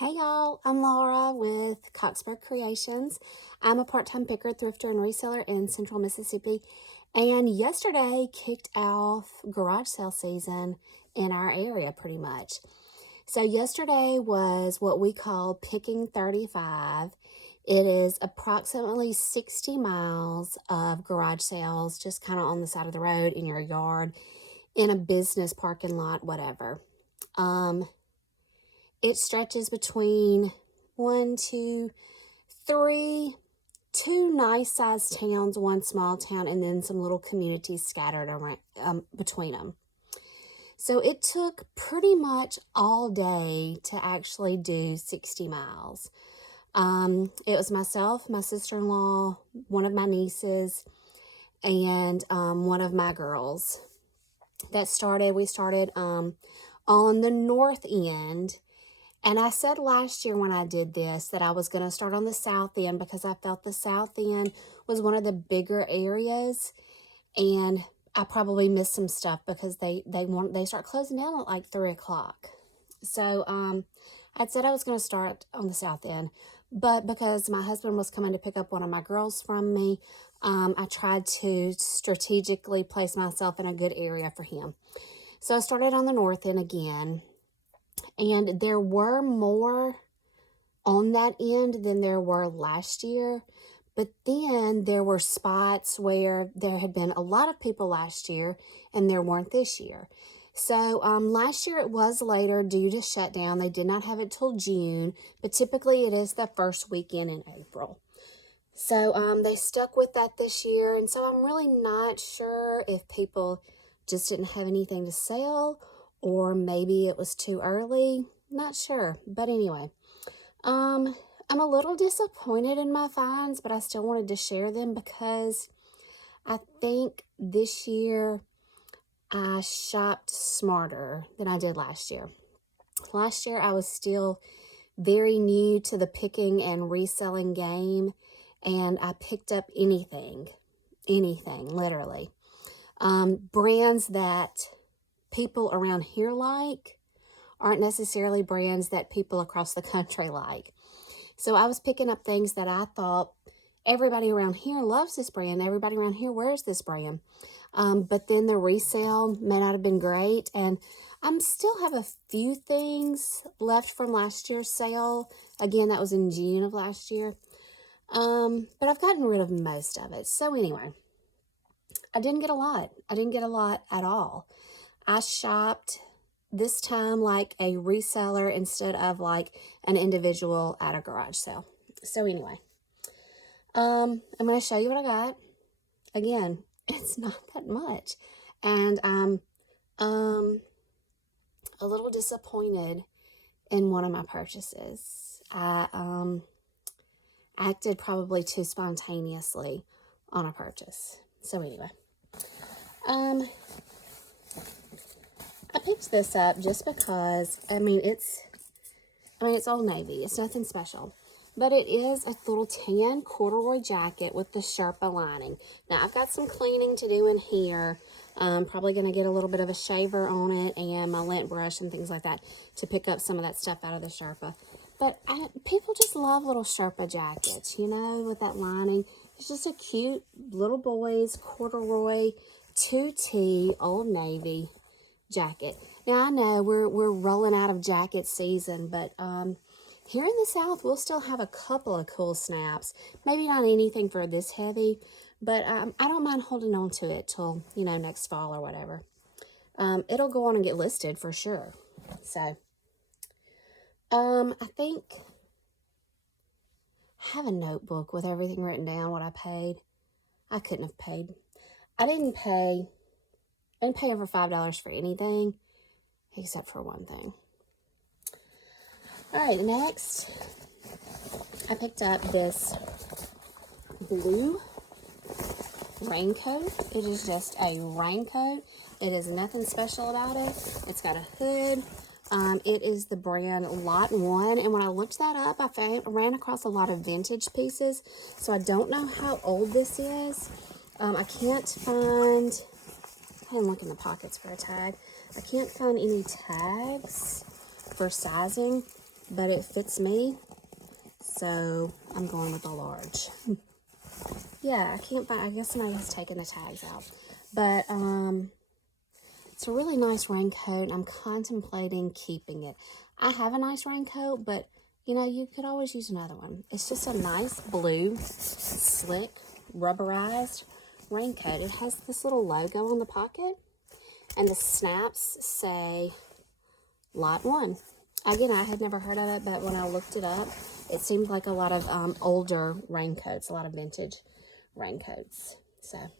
Hey y'all, I'm Laura with Coxburg Creations. I'm a part-time picker, thrifter, and reseller in Central Mississippi. And yesterday kicked off garage sale season in our area pretty much. So yesterday was what we call Picking 35. It is approximately 60 miles of garage sales, just kind of on the side of the road, in your yard, in a business parking lot, whatever. It stretches between two nice sized towns, one small town, and then some little communities scattered around between them. So it took pretty much all day to actually do 60 miles. It was myself, my sister-in-law, one of my nieces, and one of my girls that started. We started on the north end. And I said last year when I did this that I was going to start on the south end because I felt the south end was one of the bigger areas, and I probably missed some stuff because they start closing down at like 3 o'clock. So I said I was going to start on the south end, but because my husband was coming to pick up one of my girls from me, I tried to strategically place myself in a good area for him. So I started on the north end again. And there were more on that end than there were last year. But then there were spots where there had been a lot of people last year and there weren't this year. So last year it was later due to shutdown. They did not have it till June, but typically it is the first weekend in April. So they stuck with that this year. And so I'm really not sure if people just didn't have anything to sell, or maybe it was too early. Not sure. But anyway, I'm a little disappointed in my finds, but I still wanted to share them because I think this year I shopped smarter than I did last year. Last year I was still very new to the picking and reselling game, and I picked up anything, literally. Brands that people around here like aren't necessarily brands that people across the country like. So I was picking up things that I thought everybody around here loves this brand. Everybody around here wears this brand. But then the resale may not have been great. And I still have a few things left from last year's sale. Again, that was in June of last year. But I've gotten rid of most of it. So anyway, I didn't get a lot. I didn't get a lot at all. I shopped this time like a reseller instead of like an individual at a garage sale. So anyway, I'm going to show you what I got. Again, it's not that much. And I'm a little disappointed in one of my purchases. I acted probably too spontaneously on a purchase. So anyway, I picked this up just because, it's Old Navy. It's nothing special. But it is a little tan corduroy jacket with the Sherpa lining. Now, I've got some cleaning to do in here. I'm probably going to get a little bit of a shaver on it and my lint brush and things like that to pick up some of that stuff out of the Sherpa. But people just love little Sherpa jackets, with that lining. It's just a cute little boy's corduroy 2T Old Navy jacket. Now I know we're rolling out of jacket season, but here in the South we'll still have a couple of cool snaps. Maybe not anything for this heavy, but I don't mind holding on to it till next fall or whatever. It'll go on and get listed for sure. So I think I have a notebook with everything written down, what I paid. I couldn't have paid. I didn't pay over $5 for anything except for one thing. All right, next, I picked up this blue raincoat. It is just a raincoat. It is nothing special about it. It's got a hood. It is the brand Lot 1, and when I looked that up, I ran across a lot of vintage pieces, so I don't know how old this is. I can't find... I didn't look in the pockets for a tag. I can't find any tags for sizing. but it fits me, so I'm going with a large. Yeah, I can't find, I guess somebody has taken the tags out. But it's a really nice raincoat. I'm contemplating keeping it. I have a nice raincoat, but you know, you could always use another one. It's just a nice blue, slick, rubberized raincoat. It has this little logo on the pocket, and the snaps say Lot 1. Again, I had never heard of it, but when I looked it up, it seemed like a lot of older raincoats, a lot of vintage raincoats. So,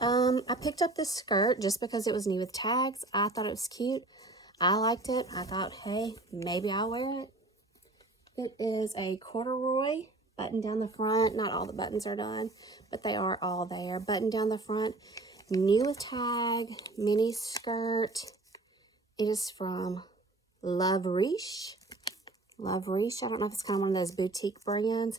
I picked up this skirt just because it was new with tags. I thought it was cute. I liked it. I thought, hey, maybe I'll wear it. It is a corduroy button down the front. Not all the buttons are done, but they are all there. Button down the front, new with tag, mini skirt. It is from Love Riche. Love Riche. I don't know if it's kind of one of those boutique brands,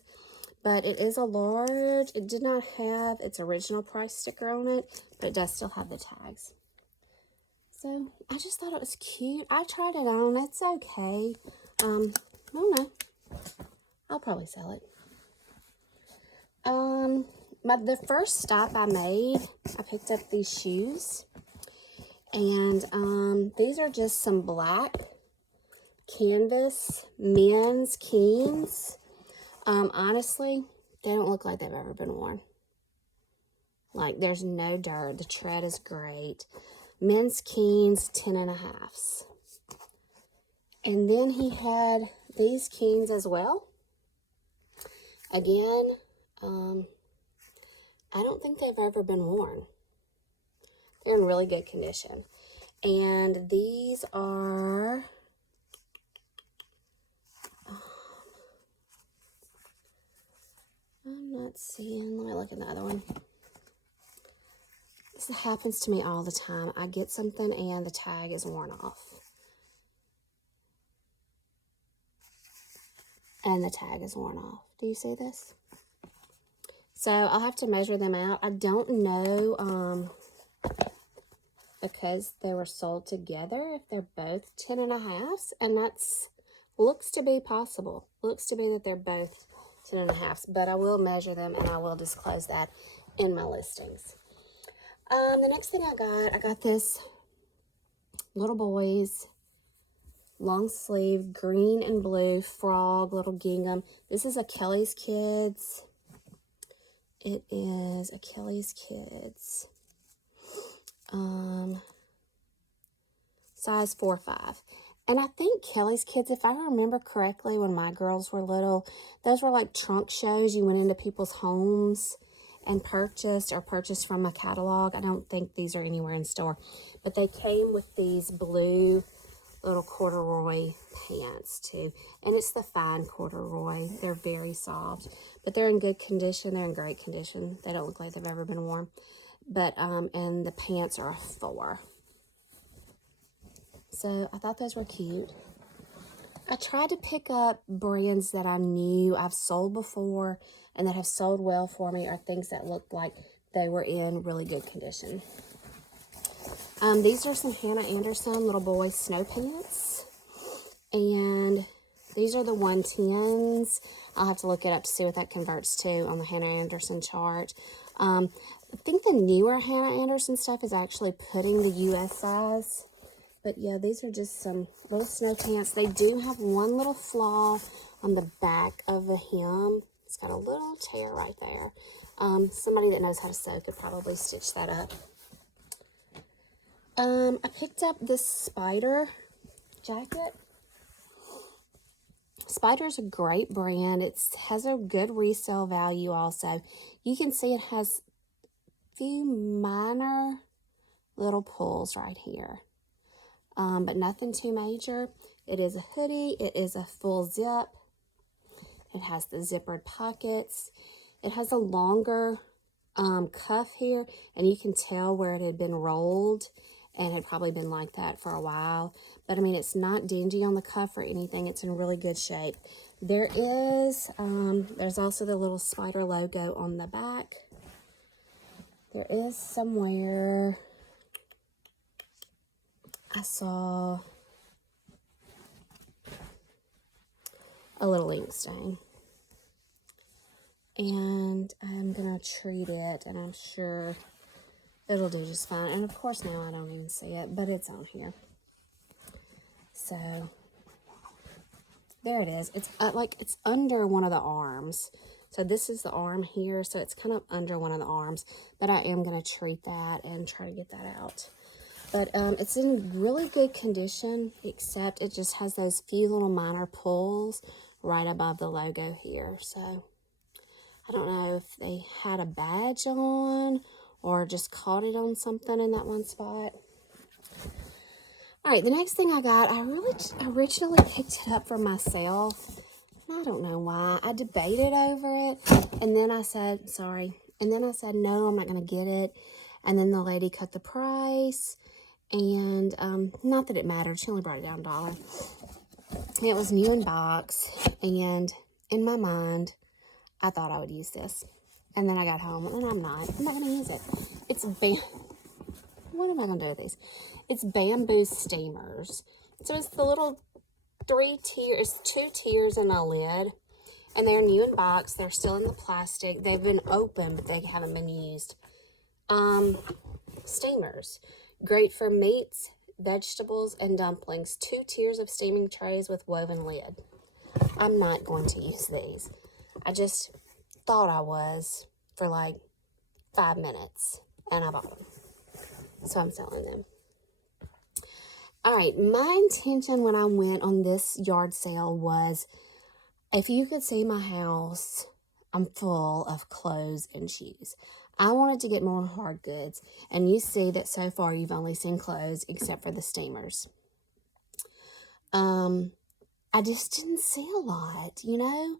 but it is a large. It did not have its original price sticker on it, but it does still have the tags. So I just thought it was cute. I tried it on. It's okay. I don't know. I'll probably sell it. The first stop I made, I picked up these shoes. And these are just some black canvas men's Keens. Honestly, they don't look like they've ever been worn. Like, there's no dirt. The tread is great. Men's Keens, 10.5s. And then he had these Keens as well. Again, I don't think they've ever been worn. They're in really good condition. And these are, I'm not seeing, let me look at the other one. This happens to me all the time. I get something and the tag is worn off. And the tag is worn off. Do you see this? So I'll have to measure them out. I don't know, because they were sold together, if they're both 10.5s, and that's, looks to be possible. Looks to be that they're both 10.5s, but I will measure them and I will disclose that in my listings. The next thing I got this little boy's long sleeve green and blue frog little gingham. This is a Kelly's Kids. It is a Kelly's Kids. Size 4-5. And I think Kelly's Kids, if I remember correctly, when my girls were little, those were like trunk shows. You went into people's homes and purchased from a catalog. I don't think these are anywhere in store, but they came with these blue little corduroy pants too. And it's the fine corduroy. They're very soft, but they're in good condition. They're in great condition. They don't look like they've ever been worn. But, and the pants are a 4. So I thought those were cute. I tried to pick up brands that I knew I've sold before and that have sold well for me, or things that looked like they were in really good condition. These are some Hannah Anderson little boy snow pants. And these are the 110s. I'll have to look it up to see what that converts to on the Hannah Anderson chart. I think the newer Hannah Anderson stuff is actually putting the US size. But yeah, these are just some little snow pants. They do have one little flaw on the back of the hem. It's got a little tear right there. Somebody that knows how to sew could probably stitch that up. I picked up this Spider jacket. Spider's a great brand. It has a good resale value also. You can see it has a few minor little pulls right here. But nothing too major. It is a hoodie. It is a full zip. It has the zippered pockets. It has a longer cuff here, and you can tell where it had been rolled and had probably been like that for a while. But I mean, it's not dingy on the cuff or anything. It's in really good shape. There is, there's also the little Spider logo on the back. There is somewhere I saw a little ink stain. And I'm going to treat it, and I'm sure it'll do just fine. And of course now I don't even see it, but it's on here. So there it is. It's like it's under one of the arms. So this is the arm here, so it's kind of under one of the arms. But I am going to treat that and try to get that out. But it's in really good condition, except it just has those few little minor pulls right above the logo here. So I don't know if they had a badge on or just caught it on something in that one spot. All right, the next thing I got, I originally picked it up for myself. I don't know why. I debated over it, and then I said, sorry. And then I said, no, I'm not going to get it. And then the lady cut the price, and not that it mattered. She only brought it down $1. It was new in box, and in my mind, I thought I would use this. And then I got home, and I'm not going to use it. It's what am I going to do with these? It's bamboo steamers. So it's the little 2 tiers and a lid. And they're new in box. They're still in the plastic. They've been open, but they haven't been used. Steamers. Great for meats, vegetables, and dumplings. 2 tiers of steaming trays with woven lid. I'm not going to use these. I just thought I was for like 5 minutes, and I bought them. So I'm selling them. All right, my intention when I went on this yard sale was, if you could see my house, I'm full of clothes and shoes. I wanted to get more hard goods, and you see that so far you've only seen clothes except for the steamers. I just didn't see a lot, you know.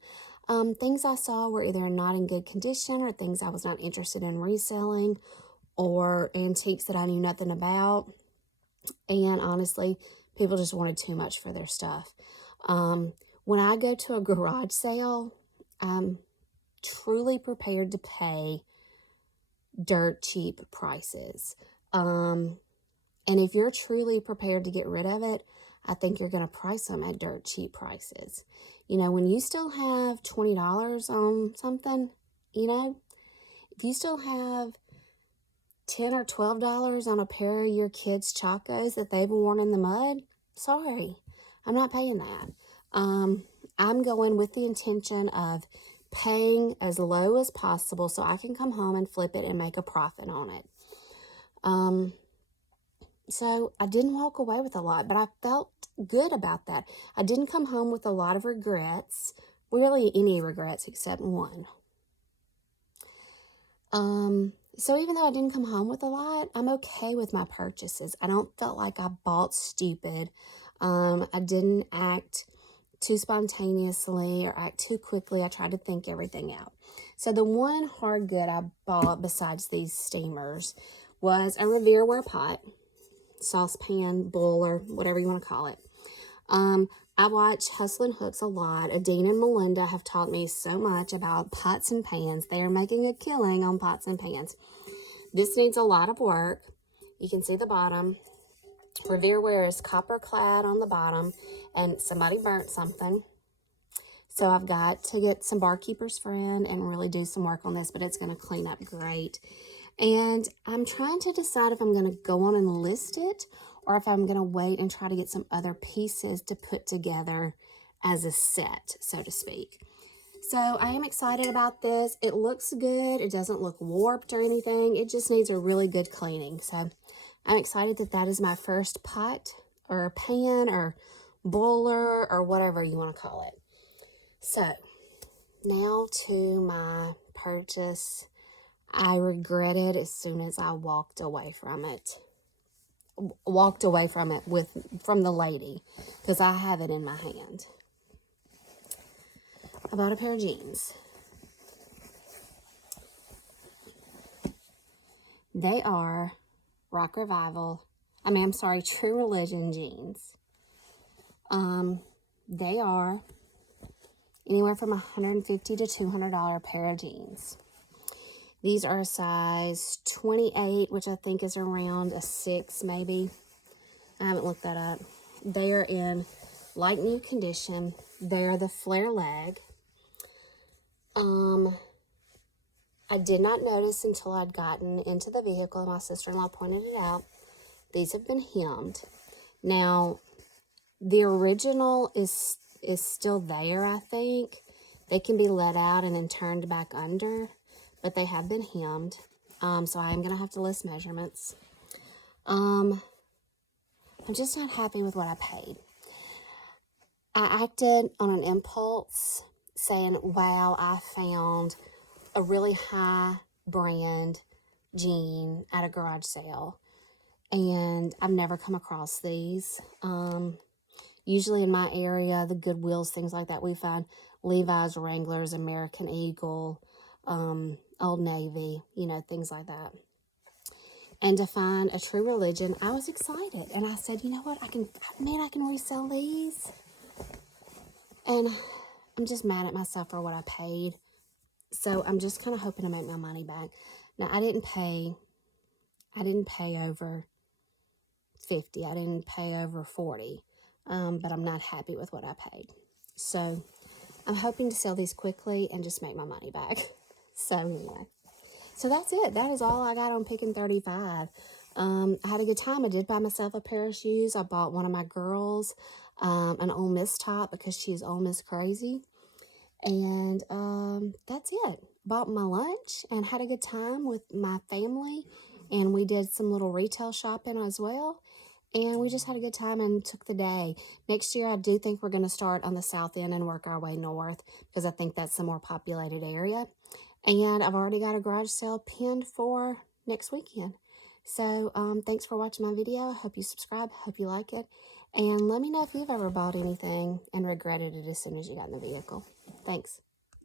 Things I saw were either not in good condition or things I was not interested in reselling or antiques that I knew nothing about. And honestly, people just wanted too much for their stuff. When I go to a garage sale, I'm truly prepared to pay dirt cheap prices. And if you're truly prepared to get rid of it, I think you're going to price them at dirt cheap prices. You know, when you still have $20 on something, you know, if you still have $10 or $12 on a pair of your kids' Chacos that they've worn in the mud, sorry, I'm not paying that. I'm going with the intention of paying as low as possible so I can come home and flip it and make a profit on it. So I didn't walk away with a lot, but I felt good about that. I didn't come home with a lot of regrets, really any regrets except one. So even though I didn't come home with a lot, I'm okay with my purchases. I don't feel like I bought stupid. I didn't act too spontaneously or act too quickly. I tried to think everything out. So the one hard good I bought besides these steamers was a Revereware pot, saucepan, boiler, whatever you want to call it. I watch Hustle and Hooks a lot. Adine and Melinda have taught me so much about pots and pans. They are making a killing on pots and pans. This needs a lot of work. You can see the bottom. Revereware is copper clad on the bottom, and somebody burnt something. So I've got to get some barkeeper's friend and really do some work on this, but it's going to clean up great. And I'm trying to decide if I'm going to go on and list it or if I'm going to wait and try to get some other pieces to put together as a set, so to speak. So I am excited about this. It looks good. It doesn't look warped or anything. It just needs a really good cleaning. So I'm excited that that is my first pot or pan or boiler or whatever you want to call it. So now to my purchase. I regretted as soon as I walked away from it. From the lady, because I have it in my hand. I bought a pair of jeans. They are True Religion jeans. They are anywhere from $150 to $200 pair of jeans. These are a size 28, which I think is around a 6 maybe. I haven't looked that up. They are in like new condition. They're the flare leg. I did not notice until I'd gotten into the vehicle, and my sister-in-law pointed it out. These have been hemmed. Now, the original is still there, I think. They can be let out and then turned back under, but they have been hemmed. So I am going to have to list measurements. I'm just not happy with what I paid. I acted on an impulse saying, wow, I found a really high brand jean at a garage sale. And I've never come across these. Usually in my area, the Goodwills, things like that, we find Levi's, Wranglers, American Eagle, Old Navy, you know, things like that. And to find a True Religion, I was excited. And I said, you know what, I can resell these. And I'm just mad at myself for what I paid. So I'm just kind of hoping to make my money back. Now, I didn't pay over 50. I didn't pay over 40. But I'm not happy with what I paid. So I'm hoping to sell these quickly and just make my money back. So anyway, so that's it. That is all I got on Picking 35. I had a good time. I did buy myself a pair of shoes. I bought one of my girls an Ole Miss top because she's Ole Miss crazy. And that's it. Bought my lunch and had a good time with my family. And we did some little retail shopping as well. And we just had a good time and took the day. Next year, I do think we're going to start on the south end and work our way north because I think that's a more populated area. And I've already got a garage sale pinned for next weekend. So thanks for watching my video. I hope you subscribe. Hope you like it. And let me know if you've ever bought anything and regretted it as soon as you got in the vehicle. Thanks.